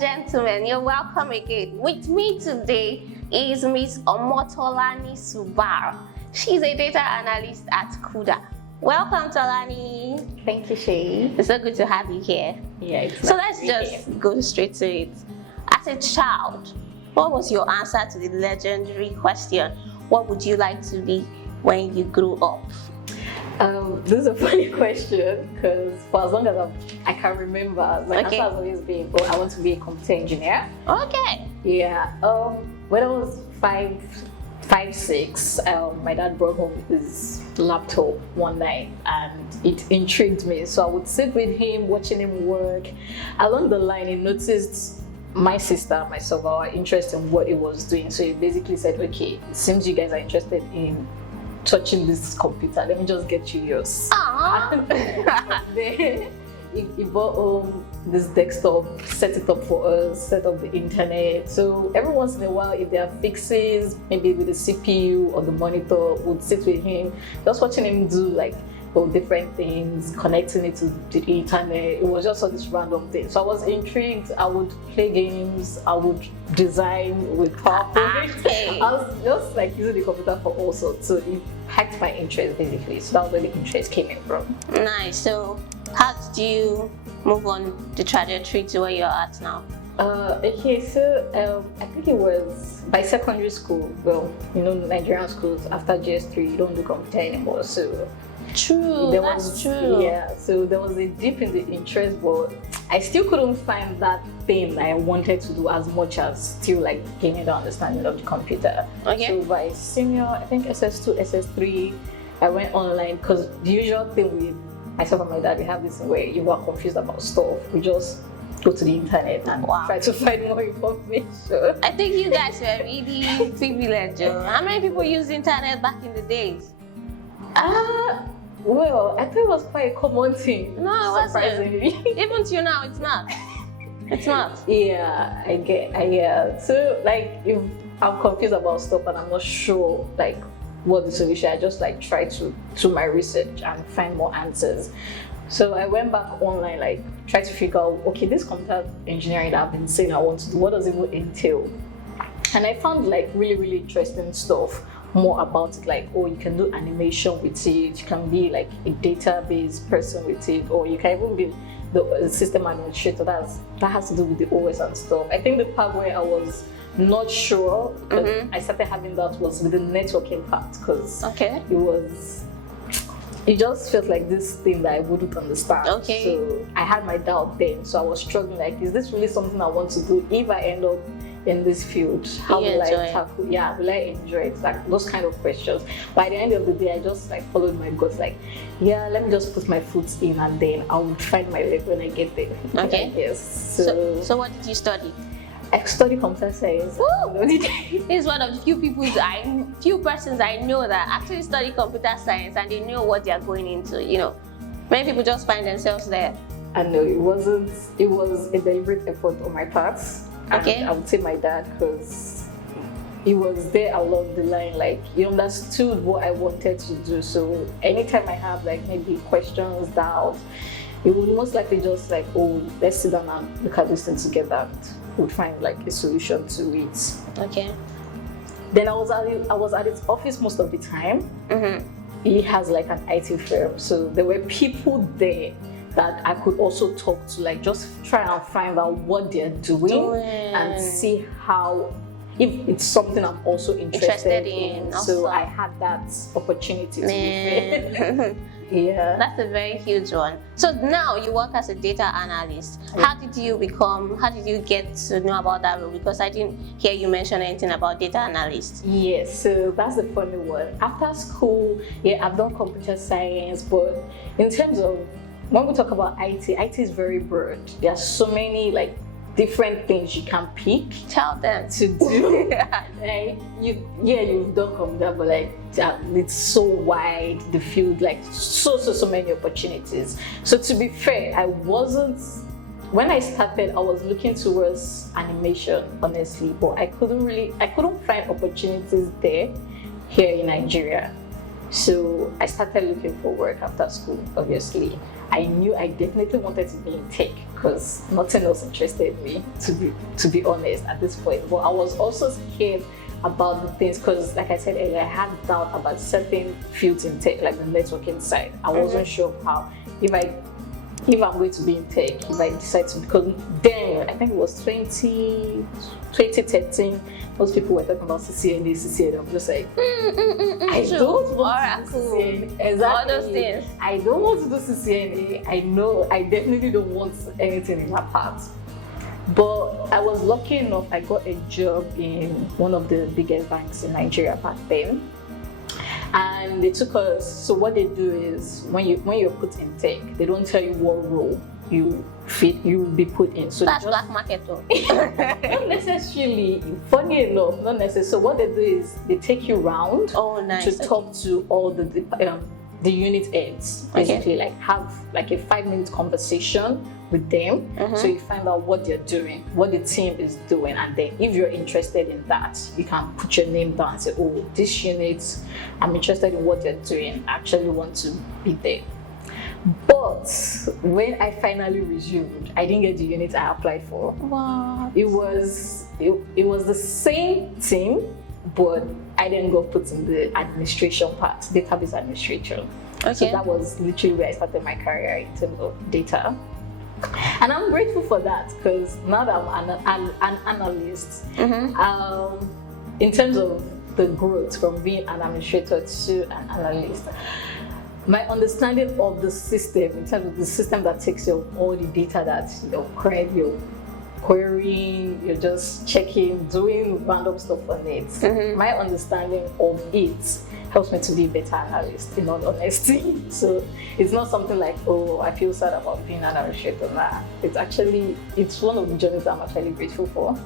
gentlemen, you're welcome again. With me today is Miss Omotolani Subair. She's a data analyst at Kuda. Welcome, Tolani. Thank you, Seyi. It's so good to have you here. Yeah, it's so let's just go straight to it. As a child, what was your answer to the legendary question, what would you like to be when you grew up? This is a funny question because for as long as I can remember, my answer has always been, I want to be a computer engineer. Okay. Yeah. When I was five, six, my dad brought home his laptop one night and it intrigued me. So I would sit with him, watching him work. Along the line, he noticed my sister and myself, our interest in what he was doing. So he basically said, okay, it seems you guys are interested in touching this computer, let me just get you yours. Then he bought home this desktop, set it up for us, set up the internet. So every once in a while, if there are fixes, maybe with the CPU or the monitor, would sit with him, just watching him do like different things, connecting it to the internet. It was just all this random thing. So I was intrigued. I would play games. I would design with PowerPoint. I was just like using the computer for all sorts. So it piqued my interest basically. So that was where the interest came in from. Nice. So how did you move on the trajectory to where you're at now? Okay, so I think it was by secondary school. Well, you know, Nigerian schools after GS3, you don't do computer anymore. So true, that's true. Yeah, so there was a dip in the interest, but I still couldn't find that thing I wanted to do as much as still like gaining the understanding of the computer. Okay. So by senior, I think SS2, SS3, I went online because the usual thing with myself and my dad, we have this where you are confused about stuff. We just go to the internet and try to find more information. I think you guys were really privileged. How many people used the internet back in the days? Well, I thought it was quite a common thing. No, it wasn't. Surprisingly. Even to now, it's not. It's not. Yeah, yeah. So, like, if I'm confused about stuff and I'm not sure, like, what the solution, I just like try to do my research and find more answers. So I went back online, like, try to figure out, okay, this computer engineering that I've been saying I want to do, what does it entail? And I found like really interesting stuff more about it, like, oh, you can do animation with it, you can be like a database person with it, or you can even be the system administrator. That has to do with the OS and stuff. I think the part where I was not sure, because I started having that, was with the networking part, because it just felt like this thing that I wouldn't understand. Okay. So I had my doubt then, so I was struggling, like, is this really something I want to do if I end up in this field? How will I tackle? Yeah, will I enjoy it? Like those kind of questions. By the end of the day, I just like followed my gut, like, yeah, let me just put my foot in and then I will find my way when I get there. Okay. Yes. So what did you study? I studied computer science. This is one of the few persons I know that actually study computer science and they know what they are going into. You know, many people just find themselves there. I know it was a deliberate effort on my part. Okay. I would say my dad, because he was there along the line, like, he understood what I wanted to do. So anytime I have like maybe questions, doubts, he would most likely just like, oh, let's sit down and look at this thing together. Would find like a solution to it. Okay. Then I was at his office most of the time. He has like an IT firm, so there were people there that I could also talk to, like just try and find out what they're doing and see how, if it's something I'm also interested in. So I had that opportunity to be fair. Yeah. That's a very huge one. So now you work as a data analyst. How did you get to know about that role? Because I didn't hear you mention anything about data analyst. Yes, so that's the funny one. After school, yeah, I've done computer science, but in terms of when we talk about IT is very broad. There are so many like different things you can pick. Tell them to do. Like you've done computer, but like it's so wide, the field, like so many opportunities. So to be fair, when I started, I was looking towards animation, honestly, but I couldn't find opportunities there here in Nigeria. So I started looking for work after school, obviously. I knew I definitely wanted to be in tech because nothing else interested me, to be honest, at this point. But I was also scared about the things because, like I said earlier, I had doubt about certain fields in tech, like the networking side. I wasn't sure of how, if I'm going to be in tech, if I decide to, because then I think it was 2013, most people were talking about CCNA. I'm just like, I don't want to do CCNA. Exactly. All those things. I don't want to do CCNA. I know I definitely don't want anything in that part. But I was lucky enough, I got a job in one of the biggest banks in Nigeria back then. And they took us, so what they do is when you're put in tech, they don't tell you what role you will be put in. So that's black market though. Not necessarily, funny enough, not necessarily. So what they do is they take you round to talk to all the unit heads, basically, like have like a 5-minute conversation with them, so you find out what they're doing, what the team is doing, and then if you're interested in that, you can put your name down and say, oh, this unit, I'm interested in what they're doing, I actually want to be there. But when I finally resumed, I didn't get the unit I applied for. Wow. It was the same team, but I didn't go put in the administration part, database administration. Okay. So that was literally where I started my career in terms of data. And I'm grateful for that because now that I'm an analyst, in terms of the growth from being an administrator to an analyst, my understanding of the system, in terms of the system that takes care of all the data that you're querying, you're just checking, doing random stuff on it. My understanding of it helps me to be a better analyst, in all honesty. So it's not something like, oh, I feel sad about being an administrator. Nah, it's one of the journeys I'm actually grateful for.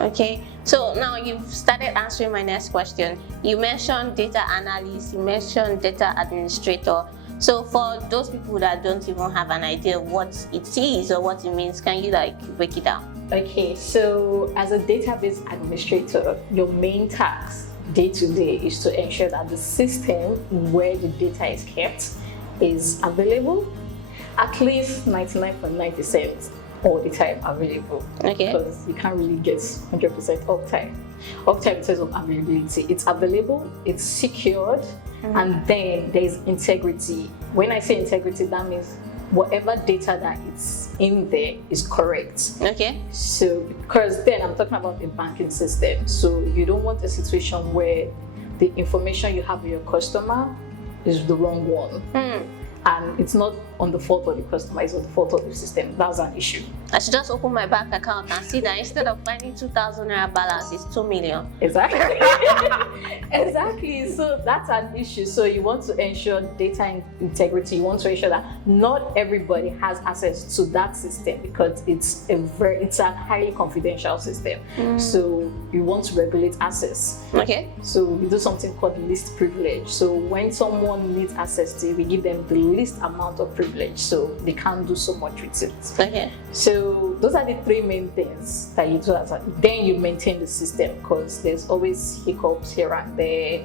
Okay, so now you've started answering my next question. You mentioned data analyst, you mentioned data administrator. So for those people that don't even have an idea what it is or what it means, can you like break it down? Okay, so as a database administrator, your main task day to day is to ensure that the system where the data is kept is available, at least 99.9% all the time available. Okay. Because you can't really get 100% uptime. Uptime in terms of availability, it's available, it's secured, and then there's integrity. When I say integrity, that means whatever data that is in there is correct. Okay. So, because then I'm talking about a banking system. So you don't want a situation where the information you have with your customer is the wrong one. And it's not on the fault of the customer, it's on the fault of the system. That's an issue. I should just open my bank account and see that instead of finding 2,000 naira balance, it's 2 million. Exactly. Exactly. So that's an issue. So you want to ensure data integrity. You want to ensure that not everybody has access to that system because it's a highly confidential system. So you want to regulate access. Okay. So we do something called least privilege. So when someone needs access to it, we give them the least amount of privilege so they can't do so much with it. Okay. So those are the 3 main things that you do. Then you maintain the system because there's always hiccups here and there.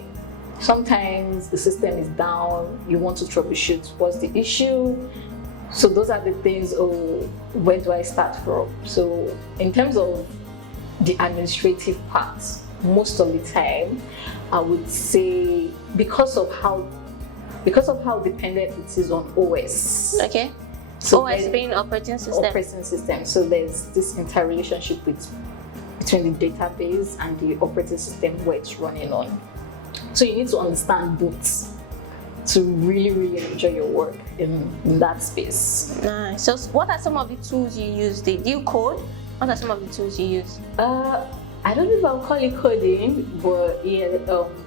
Sometimes the system is down, you want to troubleshoot what's the issue. So those are the things, where do I start from? So in terms of the administrative part, most of the time, I would say because of how dependent it is on OS. Okay. So OS being operating system. So there's this interrelationship between the database and the operating system where it's running on. So you need to understand both to really, really enjoy your work in that space. Nice. So what are some of the tools you use? Do you code? What are some of the tools you use? I don't know if I'll call it coding, but yeah,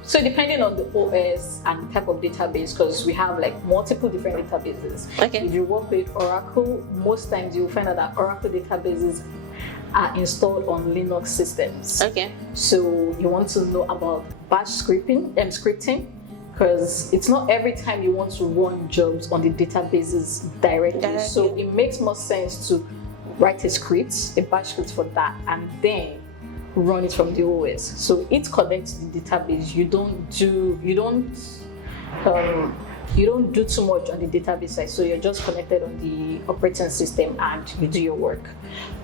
so depending on the OS and the type of database, because we have like multiple different databases. Okay. If you work with Oracle, most times you'll find out that Oracle databases are installed on Linux systems. Okay. So you want to know about bash scripting, because it's not every time you want to run jobs on the databases directly. So it makes more sense to write a bash script for that, and then run it from the OS. So it connects to the database. You don't you don't do too much on the database side, so you're just connected on the operating system and you do your work.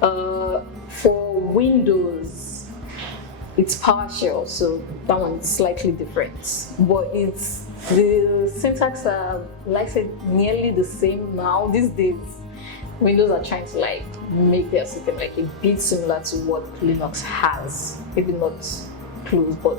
For Windows, it's PowerShell, so that one's slightly different, but it's the syntax are, like I said, nearly the same now these days. Windows are trying to like make their system like a bit similar to what Linux has, maybe not close, but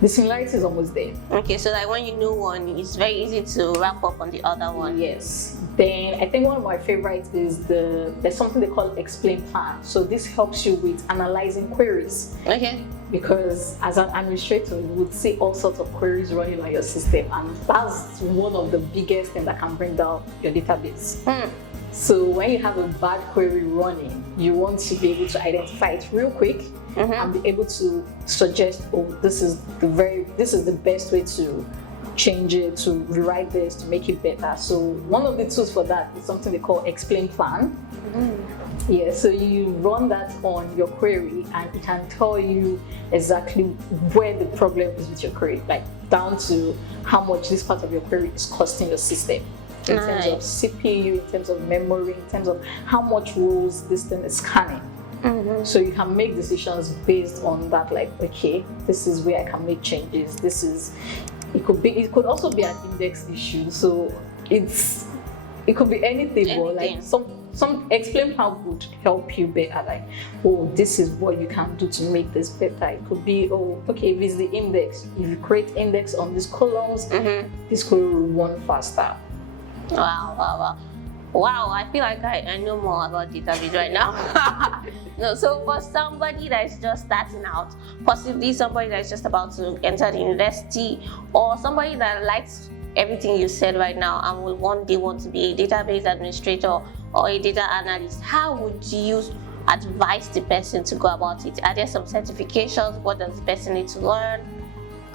the similarity is almost there. Okay, so like when you know one, it's very easy to wrap up on the other one. Yes. Then I think one of my favorites is there's something they call explain plan. So this helps you with analyzing queries. Okay. Because as an administrator, you would see all sorts of queries running on your system, and that's one of the biggest things that can bring down your database. So when you have a bad query running, you want to be able to identify it real quick and be able to suggest, oh, this is the best way to change it, to rewrite this, to make it better. So one of the tools for that is something they call explain plan. Yeah, so you run that on your query and it can tell you exactly where the problem is with your query, like down to how much this part of your query is costing your system. In terms of CPU, in terms of memory, in terms of how much rows this thing is scanning. So you can make decisions based on that, like, okay, this is where I can make changes. It could also be an index issue. So it could be anything. But like some explain how would help you better, like, oh, this is what you can do to make this better. It could be, oh, okay, if it's the index, if you create index on these columns, this could run faster. Wow, I feel like I know more about database right now. No, so for somebody that is just starting out, possibly somebody that is just about to enter the university, or somebody that likes everything you said right now and will one day want to be a database administrator or a data analyst, how would you advise the person to go about it? Are there some certifications? What does the person need to learn?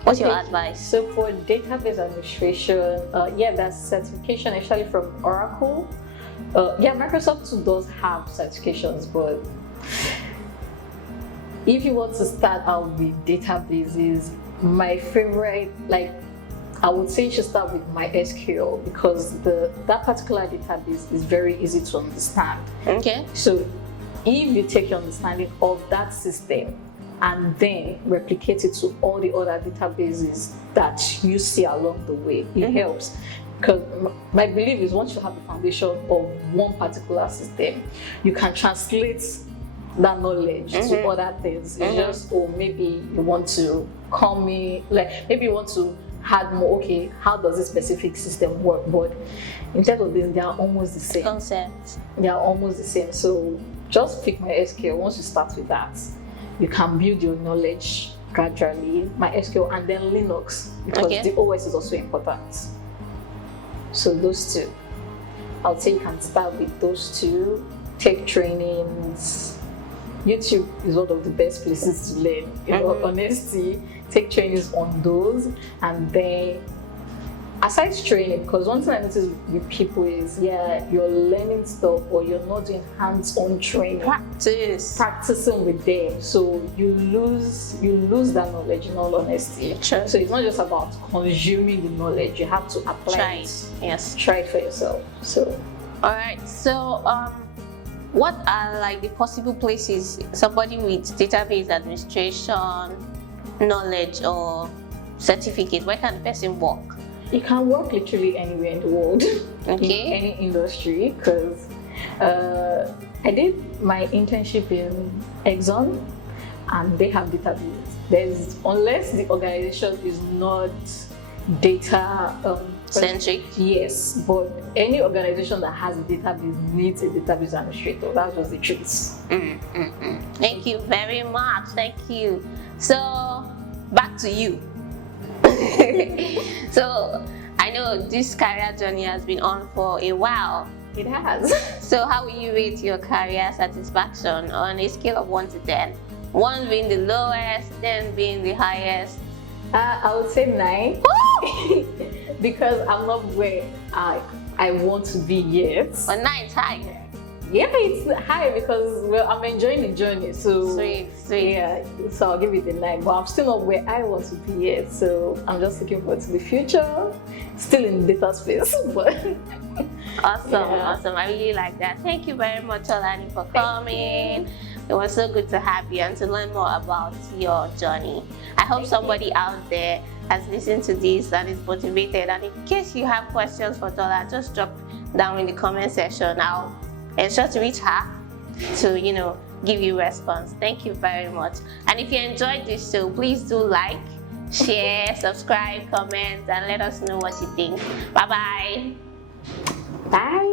What's your advice? So for database administration, there's certification actually from Oracle. Microsoft too does have certifications, but if you want to start out with databases, my favorite, like, I would say you should start with MySQL, because that particular database is very easy to understand. Okay. So if you take your understanding of that system and then replicate it to all the other databases that you see along the way, it helps. Because my belief is once you have the foundation of one particular system, you can translate that knowledge to other things. It's just, maybe you want to call me, like, maybe you want to add more, okay, how does this specific system work? But in terms of this, they are almost the same. Concepts. They are almost the same. So just pick MySQL. Once you start with that, you can build your knowledge gradually. MySQL and then Linux, because the OS is also important. So those two, I would say you can start with those two. Take trainings. YouTube is one of the best places to learn. In all honesty, take trainings on those, and then aside training, because one thing I notice with people is, you're learning stuff, or you're not doing hands-on training, practicing with them, so you lose that knowledge. In all honesty, so it's not just about consuming the knowledge; you have to apply it. Yes, try it for yourself. So, all right. So, what are like the possible places somebody with database administration knowledge or certificate, where can the person work? You can work literally anywhere in the world, in any industry, because I did my internship in Exxon and they have database. Unless the organization is not data centric. Yes, but any organization that has a database needs a database administrator. That's just the truth. Thank you very much. Thank you. So back to you. So I know this career journey has been on for a while. It has. So how will you rate your career satisfaction on a scale of 1 to 10? 1 being the lowest, 10 being the highest. I would say 9. because I'm not where I want to be yet. But 9 is high. Yeah, it's high because I'm enjoying the journey. So Sweet. yeah, so I'll give it a 9. But I'm still not where I want to be yet. So I'm just looking forward to the future. Still in data space, but Awesome. I really like that. Thank you very much, Tolani, for coming. It was so good to have you and to learn more about your journey. I hope somebody out there has listened to this and is motivated. And in case you have questions for Tola, just drop down in the comment section. I'll ensure to reach her to, give you response. Thank you very much. And if you enjoyed this show, please do like, share, subscribe, comment, and let us know what you think. Bye-bye. bye.